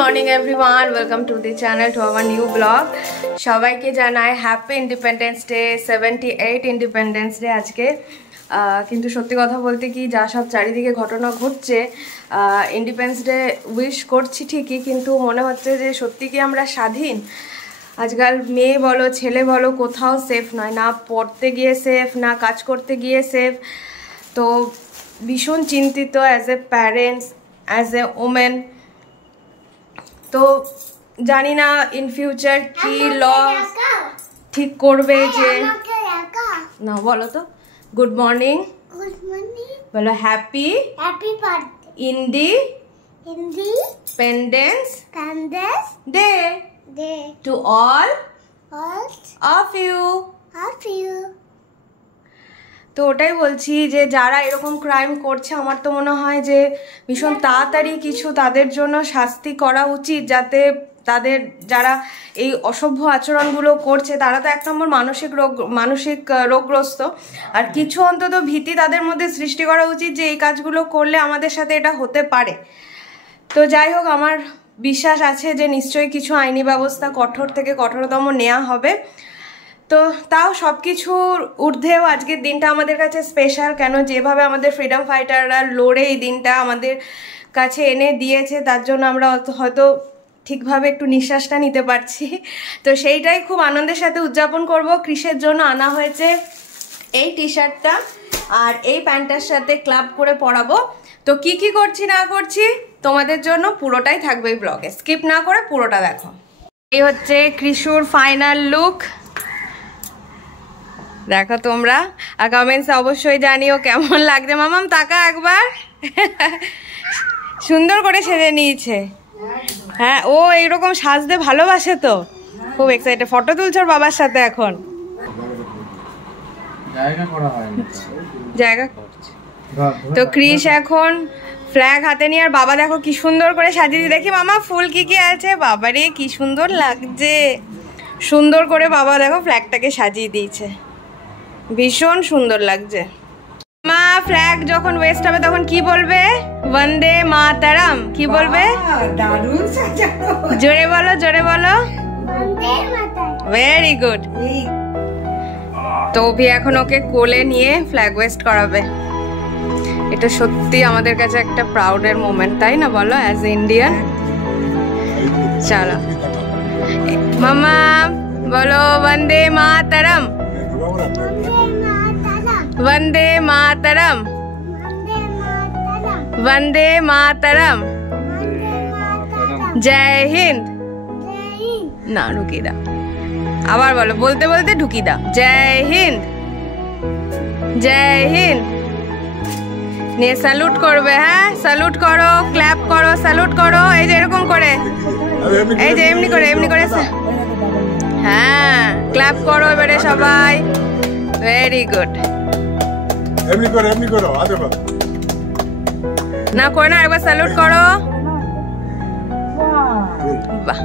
morning everyone, welcome to the channel, to our new vlog. সবাইকে জানাই happy independence day, 78 independence day আজকে। কিন্তু সত্যি কথা বলতে কি, যা সব চারিদিকে ঘটনা ঘটছে, ইন্ডিপেন্ডেন্স ডে উইশ করছি ঠিকই, কিন্তু মনে হচ্ছে যে সত্যি কি আমরা স্বাধীন? আজকাল মেয়ে বলো ছেলে বলো কোথাও সেফ নয়, না পড়তে গিয়ে সেফ, না কাজ করতে গিয়ে সেফ। তো ভীষণ চিন্তিত as a parents, as a women. তো জানি না ইন ফিউচার কি ল ঠিক করবে যে না। বলো তো গুড মর্নিং, বলো happy independence day to all of you. তো ওটাই বলছি যে যারা এরকম ক্রাইম করছে, আমার তো মনে হয় যে ভীষণ তাড়াতাড়ি কিছু তাদের জন্য শাস্তি করা উচিত, যাতে তাদের যারা এই অসভ্য আচরণগুলো করছে তারা তো এক নম্বর মানসিক রোগগ্রস্ত, আর কিছু অন্তত ভীতি তাদের মধ্যে সৃষ্টি করা উচিত যে এই কাজগুলো করলে আমাদের সাথে এটা হতে পারে। তো যাই হোক, আমার বিশ্বাস আছে যে নিশ্চয়ই কিছু আইনি ব্যবস্থা কঠোর থেকে কঠোরতম নেওয়া হবে। তো তাও সব কিছুর ঊর্ধ্বেও আজকের দিনটা আমাদের কাছে স্পেশাল। কেন? যেভাবে আমাদের ফ্রিডম ফাইটাররা লড়ে এই দিনটা আমাদের কাছে এনে দিয়েছে, তার জন্য আমরা হয়তো ঠিকভাবে একটু নিঃশ্বাসটা নিতে পারছি। তো সেইটাই খুব আনন্দের সাথে উদযাপন করব। ক্রিসের জন্য আনা হয়েছে এই টি শার্টটা, আর এই প্যান্টটার সাথে ক্লাব করে পরাবো। তো কি কি করছি না করছি তোমাদের জন্য পুরোটাই থাকবে এই ব্লগে, স্কিপ না করে পুরোটা দেখো। এই হচ্ছে ক্রিসুর ফাইনাল লুক, দেখো তোমরা, আর কমেন্টসে অবশ্যই জানিও কেমন লাগছে। মামাম তাকা একবার, সুন্দর করে সেজে নিয়েছে। হ্যাঁ, ও এইরকম সাজতে ভালোবাসে, তো খুব এক্সাইটেড। ফটো তুলছে ওর বাবার সাথে এখন, জায়গা করছে। তো ক্রিস এখন ফ্ল্যাগ হাতে নিয়ে, আর বাবা দেখো কি সুন্দর করে সাজিয়ে। দেখি মামা ফুল কি কি আছে, বাবারে কি সুন্দর লাগছে। সুন্দর করে বাবা দেখো ফ্ল্যাগটাকে সাজিয়ে দিয়েছে, ভীষণ সুন্দর লাগছে। মা ফ্ল্যাগ যখন ওয়েস্ট হবে তখন কি বলবে? বন্দে মাতরম। কি বলবে? জোরে বলো, জোরে বলো। Very good. তো অভি এখন ওকে কোলে নিয়ে ফ্ল্যাগ ওয়েস্ট করাবে। এটা সত্যি আমাদের কাছে একটা প্রাউডের মোমেন্ট, তাই না বলো, অ্যাজ এ ইন্ডিয়ান। চলো মামা বলো বন্দে মাতরম, वंदे मातरम, वंदे मातरम, जय हिंद। ना ढुकी दाও, আবার বলো, বলতে বলতে ঢুকি দাও। জয় হিন্দ, জয় হিন্দ। নিয়ে স্যালুট করবে। হ্যাঁ, স্যালুট করো, ক্ল্যাপ করো, স্যালুট করো। এই যে এরকম করে, এই যে এমনি করে, এমনি করে। হ্যাঁ, ক্ল্যাপ করো এবারে সবাই। Very good. এমনি করো, এমনি করো, আগে বাবা না করে না, একবার স্যালুট করো। বাহ,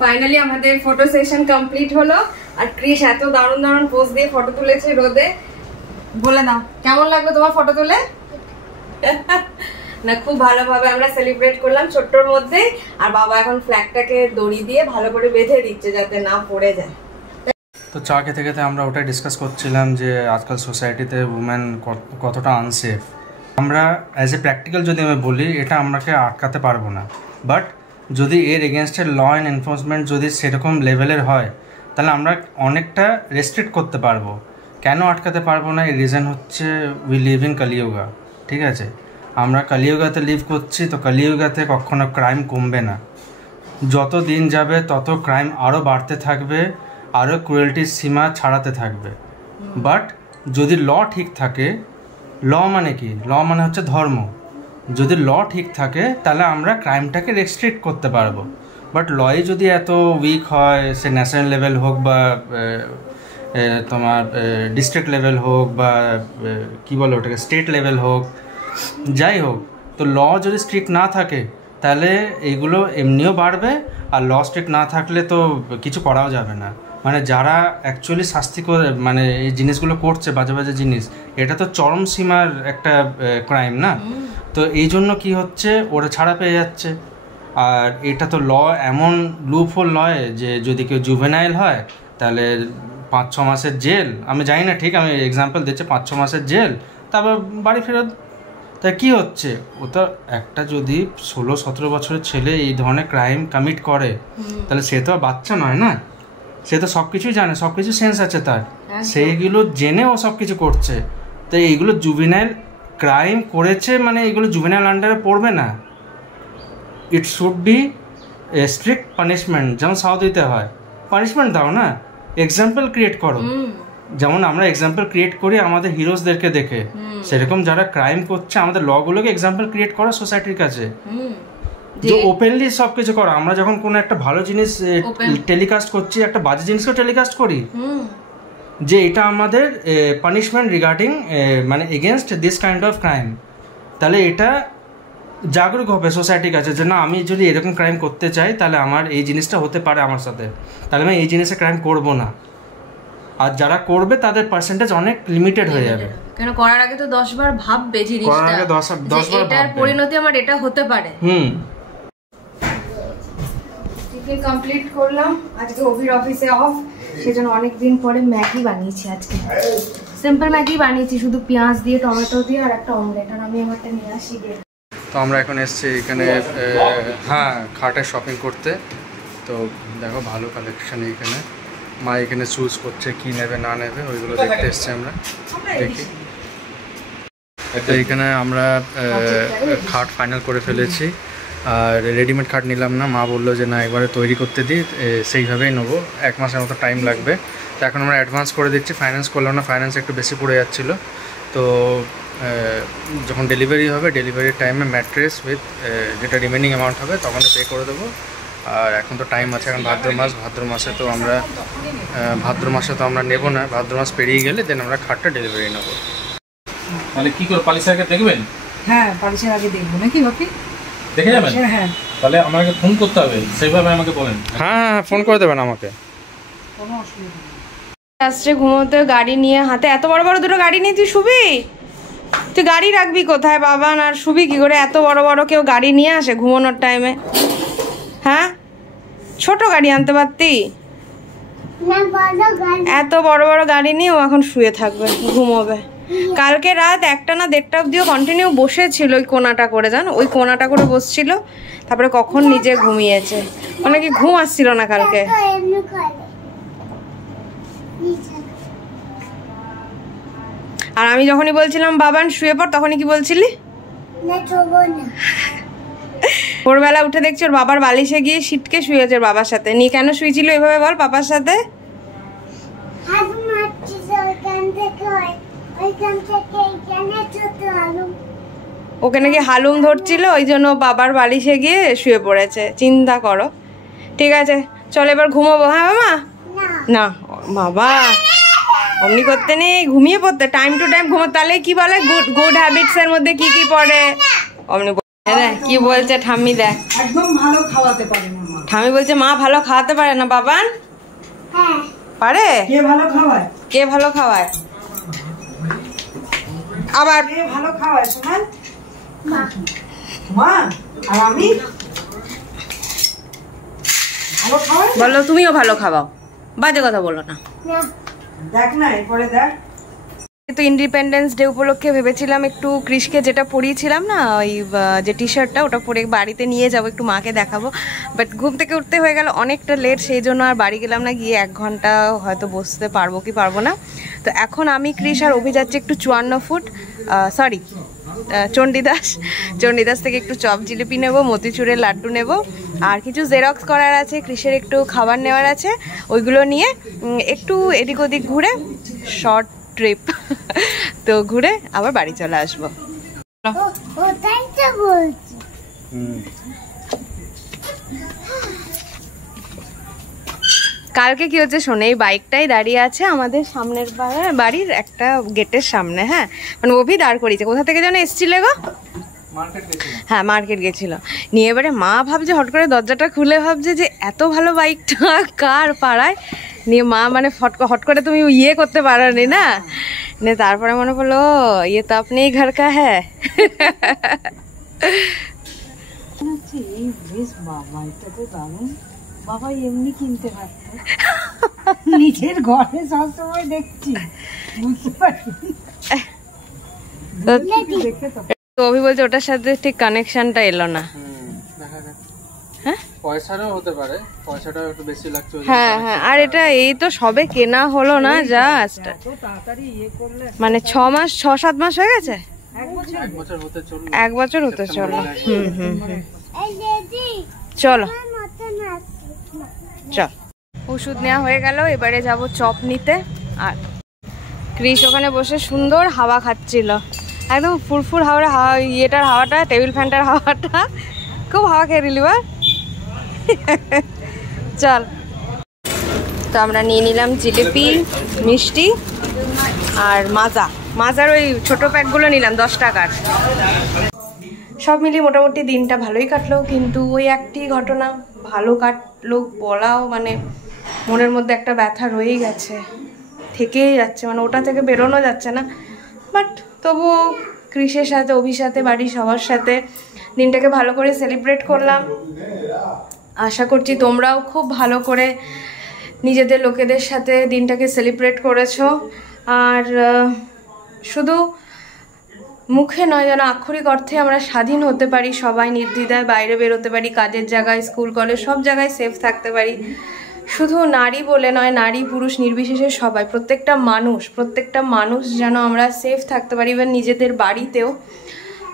ফাইনালি আমাদের ফটো সেশন কমপ্লিট হলো। আর ক্রিস এত দারুণ দারুণ পোজ দিয়ে ফটো তুলেছে রোদে। বলে দাও কেমন লাগলো তোমার ফটো তুলে? না, খুব ভালোভাবে আমরা সেলিব্রেট করলাম ছোট্টর মধ্যে। আর বাবা এখন ফ্ল্যাগটাকে দড়ি দিয়ে ভালো করে বেঁধে দিচ্ছে যাতে না পড়ে যায়। তো চা খেতে খেতে আমরা ওটাই ডিসকাস করছিলাম যে আজকাল সোসাইটিতে উমেন কতটা আনসেফ। আমরা অ্যাজ এ প্র্যাকটিক্যাল যদি আমি বলি, এটা আমরাকে আটকাতে পারবো না, বাট যদি এর এগেনস্টে ল অ্যান্ড এনফোর্সমেন্ট যদি সেরকম লেভেলের হয়, তাহলে আমরা অনেকটা রেস্ট্রিক্ট করতে পারবো। কেন আটকাতে পারবো না? এই রিজন হচ্ছে উই লিভ ইন কলিযুগা। ঠিক আছে, আমরা কলিযুগাতে লিভ করছি, তো কলিযুগাতে কখনো ক্রাইম কমবে না। যত দিন যাবে তত ক্রাইম আরও বাড়তে থাকবে, আরও ক্রুয়েলটির সীমা ছাড়াতে থাকবে। বাট যদি ল ঠিক থাকে, ল মানে কি? ল মানে হচ্ছে ধর্ম। যদি ল ঠিক থাকে তাহলে আমরা ক্রাইমটাকে রেস্ট্রিক্ট করতে পারবো। বাট লই যদি এত উইক হয়, সে ন্যাশনাল লেভেল হোক বা তোমার ডিস্ট্রিক্ট লেভেল হোক বা কী বলে ওটাকে স্টেট লেভেল হোক, যাই হোক, তো ল যদি স্ট্রিক্ট না থাকে তাহলে এগুলো এমনিও বাড়বে। আর ল স্ট্রিক্ট না থাকলে তো কিছু করাও যাবে না। মানে যারা অ্যাকচুয়ালি শাস্তি করে, মানে এই জিনিসগুলো করছে, বাজে বাজে জিনিস, এটা তো চরম সীমার একটা ক্রাইম না। তো এই জন্য কী হচ্ছে, ওরা ছাড়া পেয়ে যাচ্ছে। আর এটা তো ল এমন লুপহোল নয় যে যদি কেউ জুভেনাইল হয় তাহলে 5-6 মাসের জেল, আমি জানি না ঠিক, আমি এক্সাম্পল দিচ্ছি, 5-6 মাসের জেল, তারপর বাড়ি ফেরত। তাই কী হচ্ছে, ওটা একটা যদি 16-17 বছরের ছেলে এই ধরনের ক্রাইম কমিট করে তাহলে সে তো আর বাচ্চা নয় না, সে তো সব কিছুই জানে, সব কিছু সেন্স আছে তার, সেইগুলো জেনে ও সব কিছু করছে। তো এইগুলো জুভেনাইল ক্রাইম করেছে মানে এগুলো জুভেনাইল আন্ডারে পড়বে না। It should be strict punishment, যেমন সাউথ দিতে হয়, পানিশমেন্ট দাও না, এক্সাম্পল ক্রিয়েট করো। যেমন আমরা এক্সাম্পল ক্রিয়েট করি আমাদের হিরোজদেরকে দেখে, সেরকম যারা ক্রাইম করছে আমাদের লগুলোকে এক্সাম্পল ক্রিয়েট করো সোসাইটির কাছে, যে ওপেনলি সব কিছু করো। আমরা যখন কোনো একটা ভালো জিনিস টেলিকাস্ট করছি, একটা বাজে জিনিসকেও টেলিকাস্ট করি, যে এটা আমাদের পানিশমেন্ট রিগার্ডিং মানে against this kind of crime, তাহলে এটা জাগরুক হবে সোসাইটির কাছে যে না, আমি যদি এরকম ক্রাইম করতে চাই তাহলে আমার এই জিনিসটা হতে পারে আমার সাথে, তাহলে আমি এই জিনিসে ক্রাইম করব না। আর যারা করবে তাদের পার্সেন্টেজ অনেক লিমিটেড হয়ে যাবে, কেন করার আগে তো 10 বার ভাববে জিনিসটা, করার আগে 10 বার এটার পরিণতি আমার এটা হতে পারে। টিফিন কমপ্লিট করলাম, আজকে অভির অফিসে অফ, সেজন্য অনেকদিন পরে ম্যাগি বানিয়েছি। আজকে সিম্পল ম্যাগি বানিয়েছি, শুধু পেঁয়াজ দিয়ে, টমেটো দিয়ে আর একটা অমলেট। আর আমি আমারটা নিয়ে আসি গে। তো আমরা এখন এসেছি এখানে হ্যাঁ খাটে শপিং করতে। তো দেখো ভালো কালেকশন এইখানে, মা এখানে চুজ করছে কি নেবে না নেবে, ওইগুলো দেখতে এসছি আমরা, দেখি। তো এইখানে আমরা খাট ফাইনাল করে ফেলেছি, আর রেডিমেড খাট নিলাম না, মা বললো যে না একবারে তৈরি করতে দিই, সেইভাবেই নেবো, 1 মাসের মতো টাইম লাগবে। তো এখন আমরা অ্যাডভান্স করে দিচ্ছি, ফাইন্যান্স করলাম না, ফাইন্যান্স একটু বেশি পড়ে যাচ্ছিলো। তো যখন ডেলিভারি হবে, ডেলিভারির টাইমে ম্যাট্রেস উইথ যেটা রিমেনিং অ্যামাউন্ট হবে তখন পে করে দেবো। আর এখন তো টাইম আছে, এখন ভাদ্র মাসে তো আমরা নেবো না, ভাদ্র মাস পেরিয়ে গেলে দেন আমরা খাটটা ডেলিভারি নেবো। তাহলে কি করে পালিশের আগে দেখবেন? হ্যাঁ, পালিশের আগে দেখবো নাকি বাপি? দেখে যাবেন? হ্যাঁ, তাহলে আমাকে ফোন করতে হবে, সেইভাবে আমাকে বলেন। হ্যাঁ ফোন করে দেবেন আমাকে, কোনো অসুবিধা নেই। আসছে ঘুমোতে, গাড়ি নিয়ে হাতে, এত বড় বড় দুটো গাড়ি নিয়ে তুই শুবি? তুই গাড়ি রাখবি কোথায় বাবান, আর শুবি কি করে? এত বড় বড় কেউ গাড়ি নিয়ে আসে ঘুমানোর টাইমে? হ্যাঁ, ছোট গাড়ি আনতে পারতি। এত বড় বড় গাড়ি নিয়ে ও এখন শুয়ে থাকবে, ঘুমোবে। কালকে রাত 1টা না 1:30 অব্দিও কন্টিনিউ বসেছিল ওই কোনাটা করে, জানো, ওই কোনাটা করে বসছিল, তারপরে কখন নিজে ঘুমিয়েছে। মানে কি ঘুম আসছিল না কালকে। আর আমি যখনই বলছিলাম বাবান শুয়ে পড়, তখনই কি বলছিলি? ভোরবেলা উঠে দেখছি ওর বাবার বালিশে গিয়ে সিটকে শুয়েছে বাবার সাথে। নি কেন শুয়েছিল এভাবে বল পাপার সাথে? ওকে নাকি হালুম ধরছিল, ওই জন্য বাবার বালিশে গিয়ে শুয়ে পড়েছে। চিন্তা করো। ঠিক আছে চল এবার ঘুমাবো। হ্যাঁ মামা? না বাবা অমনি করতে নেই, ঘুমিয়ে পড়তে, টাইম টু টাইম ঘুমো। তাহলে কি বলে গুড হ্যাবিটস এর মধ্যে কি কি পড়ে অমনি দেখ কি বলছে ঠাম্মি, দেখ একদম ভালো খাওয়াতে পারে না মা। ঠাম্মি বলছে মা ভালো খাওয়াতে পারে না। বাবান পারে? কে ভালো খাওয়ায়? কে ভালো খাওয়ায়? আবার কে ভালো খাওয়ায় শোনান? মা। আর আমি ভালো খাওয়াই? বলো তুমিও ভালো খাওয়াও, বাজে কথা বলো না। দেখ না এরপরে দেখ। তো ইন্ডিপেন্ডেন্স ডে উপলক্ষে ভেবেছিলাম একটু কৃষকে যেটা পরিয়েছিলাম না, ওই যে টি শার্টটা, ওটা পরে বাড়িতে নিয়ে যাবো, একটু মাকে দেখাবো। বাট ঘুম থেকে উঠতে হয়ে গেল অনেকটা লেট, সেই জন্য আর বাড়ি গেলাম না। গিয়ে 1 ঘন্টা হয়তো বসতে পারবো কি পারবো না। তো এখন আমি কৃষ আর অভি যাচ্ছি একটু 54 ফুট চণ্ডীদাস থেকে একটু চপ জিলিপি নেবো, মতিচুরের লাড্ডু নেব, আর কিছু জেরক্স করার আছে, কৃষের একটু খাবার নেওয়ার আছে, ওইগুলো নিয়ে একটু এদিক ওদিক ঘুরে, শর্ট ট্রিপ তো ঘুরে আবার বাড়ি চলে আসবো। কালকে কি হচ্ছে শোনে, এই বাইকটাই দাঁড়িয়ে আছে আমাদের সামনের বাড়ির একটা গেটের সামনে। হ্যাঁ মানে অভি দাঁড় করিয়েছে। কোথা থেকে যেন এসছিলে গো? হ্যাঁ মার্কেট গেছিল। নিয়ে এবারে মা ভাবছে, হট করে দরজাটা খুলে ভাবছে যে এত ভালো বাইকটা কার পাড়ায়। নিয়ে মা মানে হট করে তুমি ইয়ে করতে পারোনি না, নিয়ে তারপরে মনে পড়লো ইয়ে তো আপনি ঘর কা হ্যাঁ। বলছি এই বেশ বাবা, এটা তো দারুণ। বাবা এমনি কিনতে পারতো, নিজের ঘরে সবসময় দেখছি, বুঝতে পারি দেখে তো। তো অভি বলছে ওটার সাথে ঠিক কানেকশনটা এলো না। হ্যাঁ পয়সাটাও হতে পারে, পয়সাটাও একটু বেশি লাগছে। হ্যাঁ হ্যাঁ, আর এটা এই তো সবে কেনা হলো না জাস্ট, তাড়াতাড়ি ইয়ে করলে মানে 6-7 মাস হয়ে গেছে, 1 বছর হতে চললো। 1 বছর হতে চললো। চলো চল, ওষুধ নেওয়া হয়ে গেল, এবারে যাব চপ নিতে। আর ক্রিস ওখানে বসে সুন্দর হাওয়া খাচ্ছিল, একদম ফুরফুর হাওয়া, ইয়েটার হাওয়াটা, টেবিল ফ্যানটার হাওয়াটা, খুব হাওয়া খেয়ে দিলি বা। চল, তো আমরা নিয়ে নিলাম জিলিপি, মিষ্টি আর মাজার ওই ছোট প্যাকগুলো নিলাম 10 টাকার। সব মিলিয়ে মোটামুটি দিনটা ভালোই কাটলো, কিন্তু ওই একটি ঘটনা ভালো কাটলো বলাও মানে মনের মধ্যে একটা ব্যথা রয়েই গেছে, থেকেই যাচ্ছে, মানে ওটা থেকে বেরোনো যাচ্ছে না। বাট তবুও ক্রিসের সাথে, অভির সাথে, বাড়ির সবার সাথে দিনটাকে ভালো করে সেলিব্রেট করলাম। আশা করছি তোমরাও খুব ভালো করে নিজেদের লোকেদের সাথে দিনটাকে সেলিব্রেট করেছো। আর শুধু মুখে নয়, যেন আক্ষরিক অর্থে আমরা স্বাধীন হতে পারি, সবাই নির্দ্বিধায় বাইরে বেরোতে পারি, কাজের জায়গায়, স্কুল কলেজ সব জায়গায় সেফ থাকতে পারি। শুধু নারী বলে নয়, নারী পুরুষ নির্বিশেষে সবাই, প্রত্যেকটা মানুষ যেন আমরা সেফ থাকতে পারি, ইভেন নিজেদের বাড়িতেও।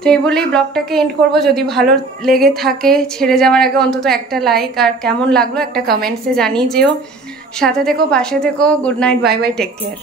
তো এই বলেই ব্লগটাকে এন্ড করব। যদি ভালো লেগে থাকে, ছেড়ে যাওয়ার আগে অন্তত একটা লাইক, আর কেমন লাগলো একটা কমেন্টসে জানিয়ে যেও। সাথে থেকো, পাশে থেকো। Good night, bye bye, take care.